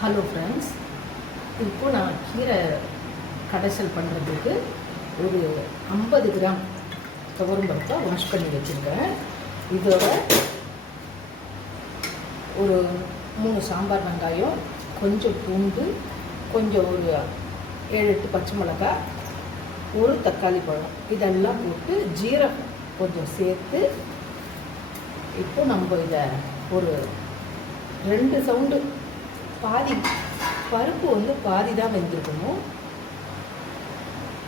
Hello friends இப்போது நான் கீரை கடைசல் பண்ணுறதுக்கு ஒரு ஐம்பது கிராம் துவரம் பருப்பை வாஷ் பண்ணி வச்சுருக்கேன். இதோட ஒரு மூணு சாம்பார் வெங்காயம் கொஞ்சம் பூண்டு கொஞ்சம் ஒரு ஏழு எட்டு பச்சை மிளகாய் ஒரு தக்காளி பழம். இதெல்லாம் போட்டு ஜீரகம் கொஞ்சம் சேர்த்து இப்போ நம்ம இதை ஒரு ரெண்டு சவுண்டு பாதி பருப்பு வந்து பாதி தான் வெந்திருக்கணும்.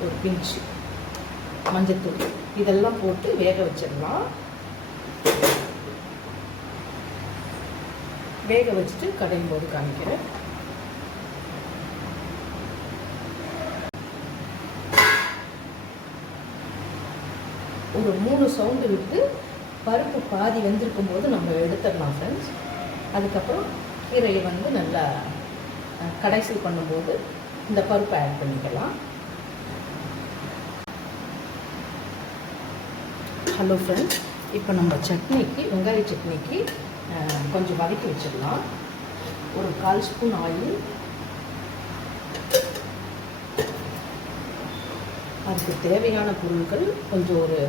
ஒரு பிஞ்சு மஞ்சத்தூள் இதெல்லாம் போட்டு வேக வச்சிடலாம். வேக வச்சுட்டு கடையும் போது காமிக்கிறேன். ஒரு மூணு சவுண்டு விட்டு பருப்பு பாதி வெந்திருக்கும் போது நம்ம எடுத்துடலாம் ஃப்ரெண்ட்ஸ் அதுக்கப்புறம் கீரையை வந்து நல்லா அஹ், கடைசல் பண்ணும்போது இந்த பருப்பை ஆட் பண்ணிக்கலாம். ஹலோ ஃப்ரெண்ட்ஸ் இப்போ நம்ம சட்னிக்கு வெங்காய சட்னிக்கு கொஞ்சம் வதக்கி வச்சிடலாம். ஒரு கால் ஸ்பூன் ஆயில். அதுக்கு தேவையான பொருட்கள் கொஞ்சம் ஒரு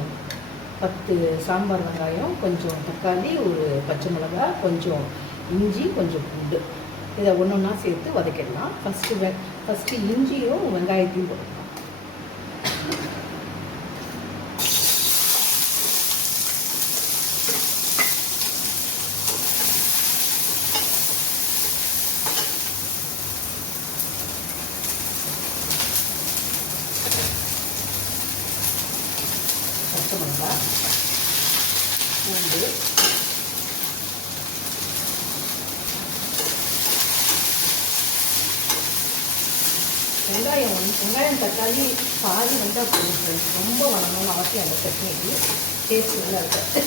பத்து சாம்பார் வெங்காயம் கொஞ்சம் தக்காளி ஒரு பச்சை மிளகாய் கொஞ்சம் இஞ்சி கொஞ்சம் பூண்டு. இதை ஒன்று ஒன்றா சேர்த்து வதக்கிடலாம். ஃபஸ்ட்டு வெ ஃபஸ்ட்டு இஞ்சியும் வெங்காயத்தையும் போடலாம் பச்சை மிளகாய் பூண்டு வெங்காயம் வந்து வெங்காயம் தக்காளி பாதி வந்தால் போதும் ஃப்ரெண்ட்ஸ் ரொம்ப வளரணும்னு அவசியம் அந்த சட்னிக்கு டேஸ்ட் நல்லா இருக்கு.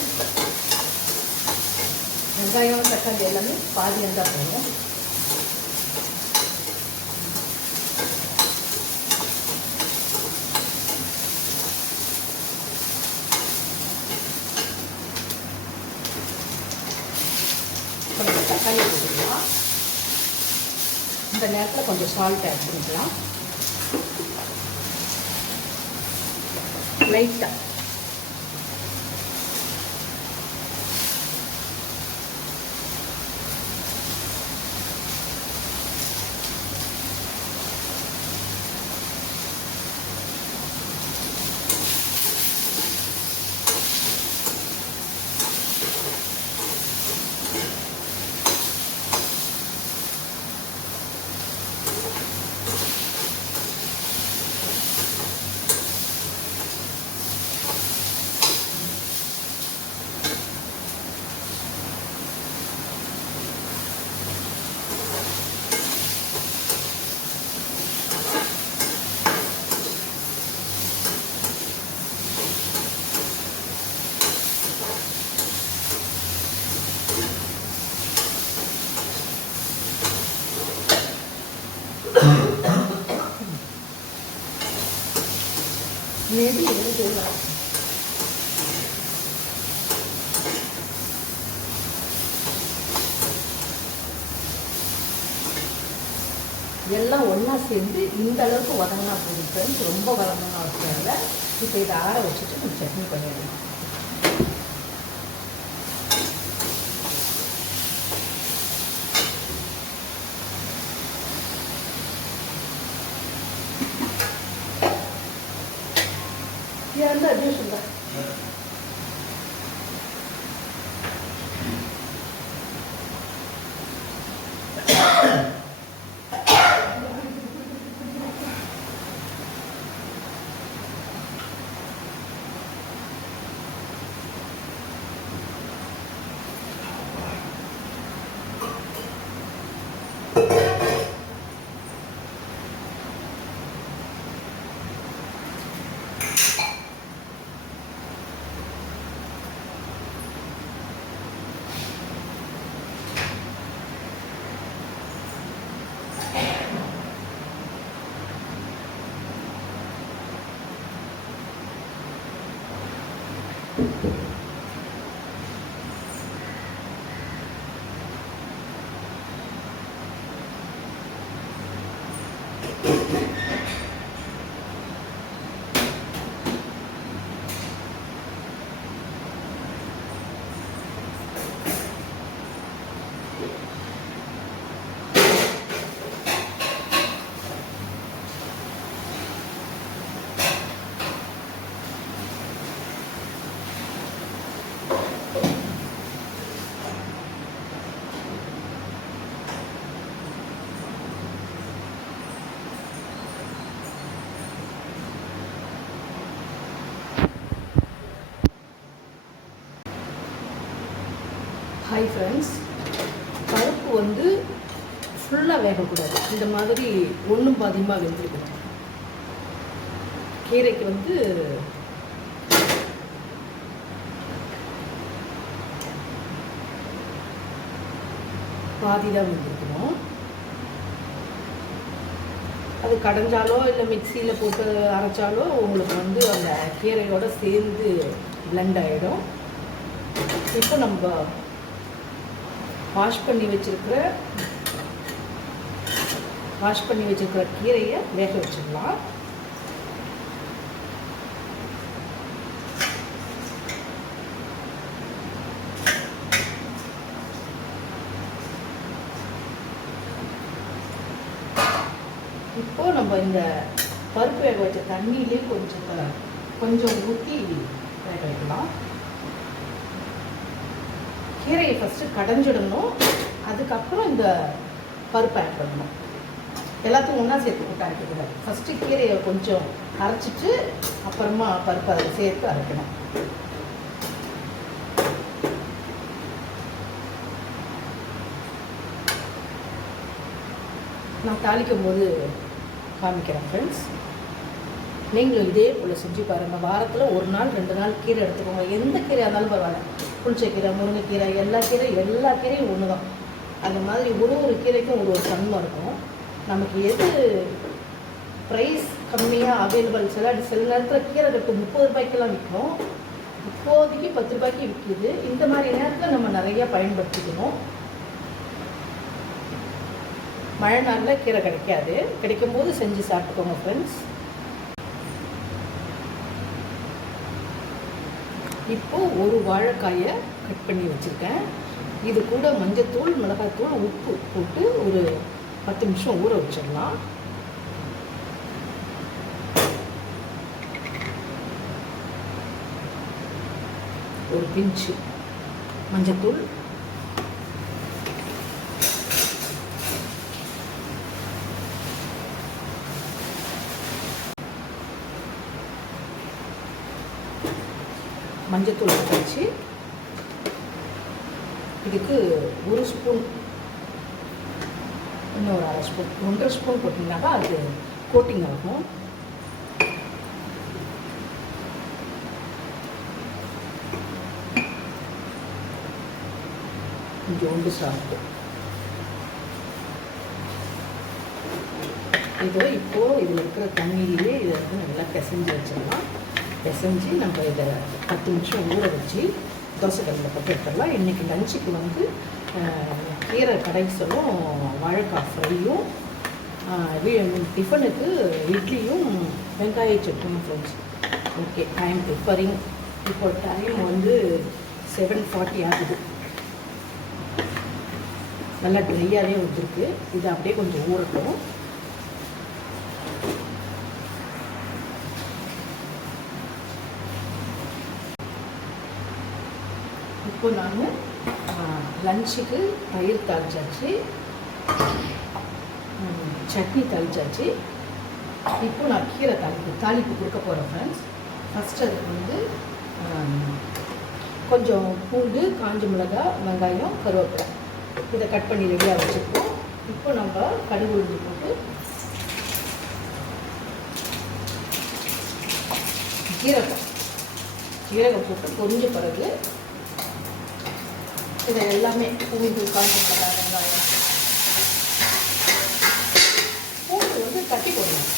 வெங்காயம் தக்காளி எல்லாமே பாதி வந்தால் போதும் கொஞ்சம் தக்காளி போட்டுக்கலாம். இந்த நேரத்தில் கொஞ்சம் சால்ட் ஆட் பண்ணிக்கலாம். லைட்டாக மேபி எல்லாம் ஒன்றா சேர்ந்து இந்த அளவுக்கு உதங்கினா போதும். ரொம்ப வதங்கணும் அவசியம் இல்லை இப்போ இதை ஆற வச்சுட்டு நம்ம சட்னி பண்ணிடலாம். 烟袋就是的 ஹாய் ஃப்ரெண்ட்ஸ் பருப்பு வந்து ஃபுல்லாக வேகக்கூடாது. இந்த மாதிரி ஒன்றும் பாதியமாக வெந்திருக்கணும். கீரைக்கு வந்து பாதி தான் வெந்திருக்கணும். அது கடைஞ்சாலோ இல்லை மிக்சியில் போட்டு அரைச்சாலோ உங்களுக்கு வந்து அந்த கீரையோடு சேர்ந்து பிளெண்ட் ஆகிடும் இப்போ நம்ம வாஷ் பண்ணி வச்சுருக்கிற வாஷ் பண்ணி வச்சுருக்கிற கீரையை வேக வச்சுக்கலாம் இப்போ நம்ம இந்த பருப்பு வேக வச்ச தண்ணியிலே கொஞ்சம் கொஞ்சம் ஊற்றி வேக வைக்கலாம். கீரையை ஃபஸ்ட்டு கடைஞ்சிடணும். அதுக்கப்புறம் இந்த பருப்பை ஆட் பண்ணணும். எல்லாத்தையும் ஒன்றா சேர்த்து போட்டு அரைக்கக்கூடாது. ஃபஸ்ட்டு கீரையை கொஞ்சம் அரைச்சிட்டு அப்புறமா பருப்பை அதை சேர்த்து அரைக்கணும். நான் தாளிக்கும் போது காமிக்கிறேன் ஃப்ரெண்ட்ஸ் நீங்களும் இதே போல் செஞ்சு பாருங்கள் வாரத்தில் ஒரு நாள் ரெண்டு நாள் கீரை எடுத்துக்கோங்க. எந்த கீரையாக இருந்தாலும் பரவாயில்ல. புளிச்சக்கீரை முருங்கைக்கீரை எல்லா கீரை எல்லா கீரையும் ஒன்று தான் அந்த மாதிரி ஒரு ஒரு கீரைக்கும் ஒரு ஒரு தன்மை இருக்கும். நமக்கு எது ப்ரைஸ் கம்மியாக அவைலபிள் சில சில நேரத்தில் கீரை கட்டு முப்பது ரூபாய்க்கெல்லாம் விற்கும் இப்போதைக்கு பத்து ரூபாய்க்கு விற்கிது இந்த மாதிரி நேரத்தில் நம்ம நிறையா பயன்படுத்திக்கணும். மழை நாளில் கீரை கிடைக்காது. கிடைக்கும் போது செஞ்சு சாப்பிட்டுக்கோங்க ஃப்ரெண்ட்ஸ் இப்போ ஒரு வாழைக்காயை கட் பண்ணி வச்சுருக்கேன். இது கூட மஞ்சத்தூள் மிளகாத்தூள் உப்பு போட்டு ஒரு பத்து நிமிஷம் ஊற வச்சிடலாம். ஒரு பிஞ்சு மஞ்சத்தூள் மஞ்சத்தூள் வச்சு இதுக்கு ஒரு ஸ்பூன் இன்னொரு அரை ஸ்பூன் ஒன்றரை ஸ்பூன் போட்டிங்கனாக்கா அது கோட்டிங் ஆகும் கொஞ்சோண்டு சாப்பிட்டு. இதோ இப்போது இதில் இருக்கிற தண்ணியிலே இதை வந்து நல்லா பிசைஞ்சு வச்சிடலாம். பிசைஞ்சு நம்ம இதை பத்து நிமிஷம் ஊற வச்சு தோசைக்கல்லில் போட்டு எடுத்துடலாம். இன்றைக்கி லஞ்சுக்கு வந்து கீரை கடைசலும் வாழைக்காய் ஃப்ரையும் டிஃபனுக்கு இட்லியும் வெங்காய சட்னியும் ஃப்ரெண்ட்ஸ் ஓகே டைம் ப்ரிப்பரிங் இப்போ டைம் வந்து செவன் ஃபார்ட்டி ஆகுது. நல்லா ட்ரையாகவே வந்துருக்கு. இது அப்படியே கொஞ்சம் ஊறட்டும். இப்போ நான் லஞ்சுக்கு பயிர் தாளிச்சாச்சு. சட்னி தாளிச்சாச்சு. இப்போ நான் கீரை தாளிப்பு தாளிப்பு கொடுக்க போகிறேன் ஃப்ரெண்ட்ஸ் ஃபஸ்ட் அதுக்கு வந்து கொஞ்சம் பூண்டு காஞ்ச மிளகாய் வெங்காயம் கருவேப்பிலை. இதை கட் பண்ணி ரெடியாக வச்சுருக்கோம் இப்போ நம்ம கடுகு உளுந்து போட்டு ஜீரகம். ஜீரகம் போட்டு பொரிஞ்ச பிறகு இதை எல்லாமே பூண்டு காய்ச்சி மிளகாய் வெங்காயம் பூண்டு வந்து தட்டி போடணும்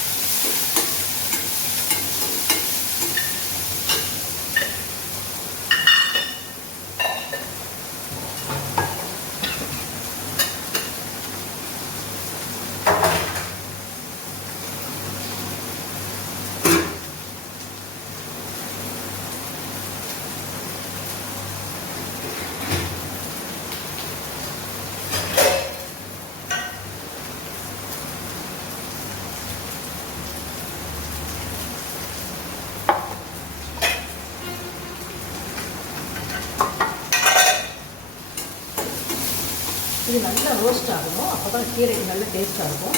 இது நல்லா ரோஸ்ட் ஆகணும். அப்போ தான் கீரைக்கு நல்ல டேஸ்ட்டாக இருக்கும்.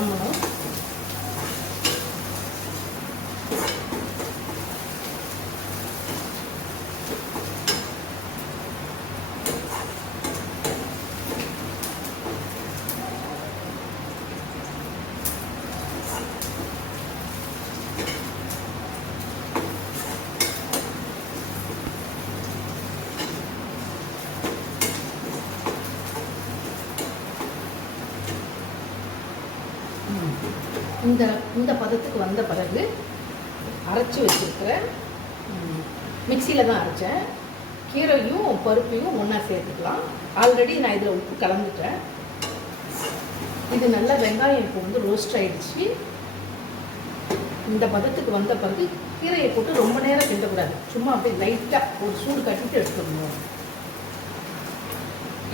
이런 거. இந்த இந்த பதத்துக்கு வந்த பிறகு அரைச்சி வச்சுருக்கிற மிக்சியில் தான் அரைச்சேன். கீரையும் பருப்பையும் ஒன்றா சேர்த்துக்கலாம். ஆல்ரெடி நான் இதில் உப்பு கலந்துட்டேன். இது நல்லா வெங்காயம் இப்போ வந்து ரோஸ்ட் ஆகிடுச்சு இந்த பதத்துக்கு வந்த பிறகு கீரையை போட்டு ரொம்ப நேரம் கிண்டக்கூடாது. சும்மா அப்படியே லைட்டாக ஒரு சூடு கட்டிட்டு எடுத்துக்கணும்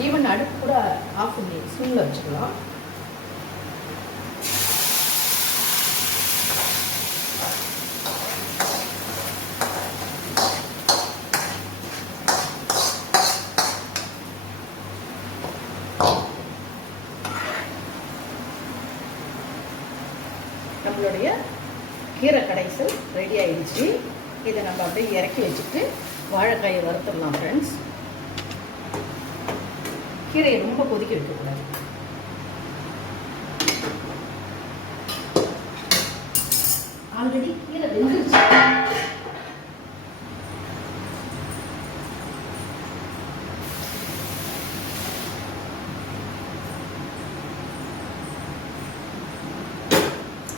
ஈவன் அடுப்பு கூட ஆஃப் பண்ணி ஸ்விங்கில் வச்சுக்கலாம் நம்மளுடைய கீரை கடைசல் ரெடி ஆயிடுச்சு இதை நம்ம அப்படியே இறக்கி வச்சுட்டு வாழைக்காயை வறுத்துடலாம் ஃப்ரெண்ட்ஸ் கீரையை ரொம்ப கொதிக்க வைக்கக்கூடாது. ஆல்ரெடி கீரை வெந்துருச்சு.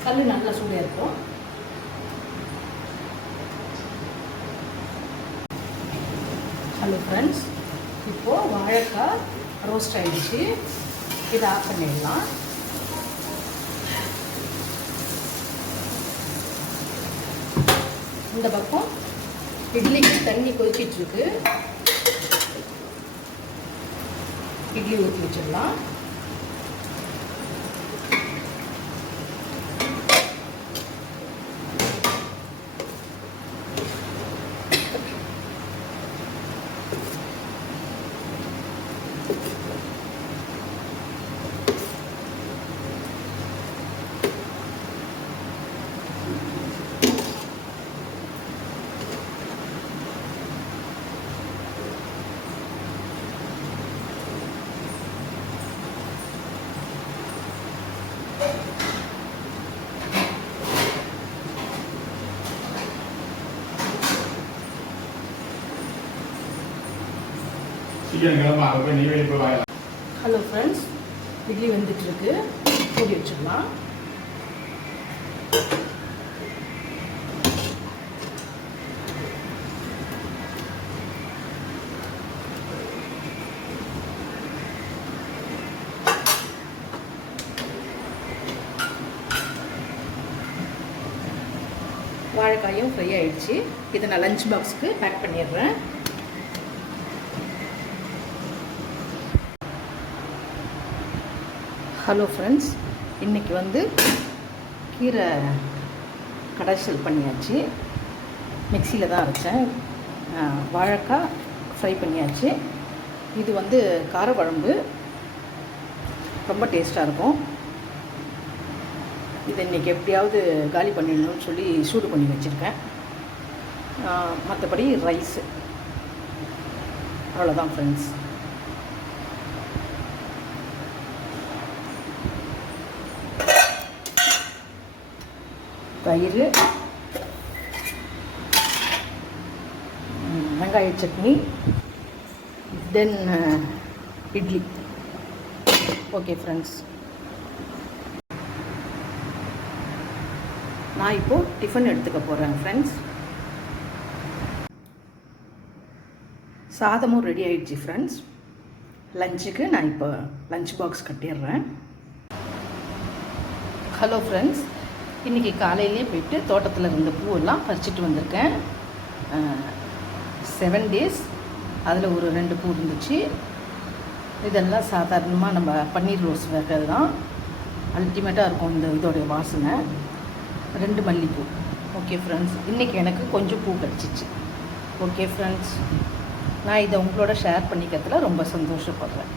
கல் நல்லா சூடாக இருக்கும் ஹலோ ஃப்ரெண்ட்ஸ் இப்போது வாழைக்காய் ரோஸ்ட் ஆகிடுச்சு இதை ஆஃப் பண்ணிடலாம். இந்த பக்கம் இட்லிக்கு தண்ணி கொதிச்சிட்ருக்கு இட்லி ஊற்றி வச்சிடலாம். சீக்கிரம் கிளம்ப அங்கே போய் நெய்வேலி போய் வாங்கலாம் ஹலோ ஃப்ரெண்ட்ஸ் இட்லி வந்துட்டு இருக்கு மூடி வச்சிடலாம். வாழைக்காயும் ஃப்ரை ஆயிடுச்சு. இதை நான் லஞ்ச் பாக்ஸுக்கு பேக் பண்ணிடுறேன். ஹலோ ஃப்ரெண்ட்ஸ் இன்றைக்கி வந்து கீரை கடைசல் பண்ணியாச்சு. மிக்சியில் தான் அரைச்சேன். வாழைக்காய் ஃப்ரை பண்ணியாச்சு. இது வந்து காரக்குழம்பு. ரொம்ப டேஸ்ட்டாக இருக்கும். இது இன்றைக்கி எப்படியாவது காலி பண்ணிடணும்னு சொல்லி சூடு பண்ணி வச்சுருக்கேன். மற்றபடி ரைஸு அவ்வளோதான் ஃப்ரெண்ட்ஸ் தயிர் வெங்காய chutney then idli. Okay friends நான் இப்போது டிஃபன் எடுத்துக்க போகிறேன் ஃப்ரெண்ட்ஸ் சாதமும் ரெடி ஆயிடுச்சு ஃப்ரெண்ட்ஸ் லஞ்சுக்கு நான் இப்போ லஞ்ச் பாக்ஸ் கட்டிடுறேன். ஹலோ ஃப்ரெண்ட்ஸ் இன்றைக்கி காலையிலே போயிட்டு தோட்டத்தில் இருந்த பூவெல்லாம் பறிச்சிட்டு வந்திருக்கேன். செவன் டேஸ் அதில் ஒரு ரெண்டு பூ இருந்துச்சு. இதெல்லாம் சாதாரணமாக நம்ம பன்னீர் ரோஸ் வகை தான். அல்டிமேட்டாக இருக்கும் இந்த இதோடைய வாசனை. ரெண்டு மல்லிப்பூ. ஓகே ஃப்ரெண்ட்ஸ் இன்றைக்கி எனக்கு கொஞ்சம் பூ கிடச்சிச்சு. ஓகே ஃப்ரெண்ட்ஸ் நான் இதை உங்களோட ஷேர் பண்ணிக்கிறதுல ரொம்ப சந்தோஷப்படுறேன்.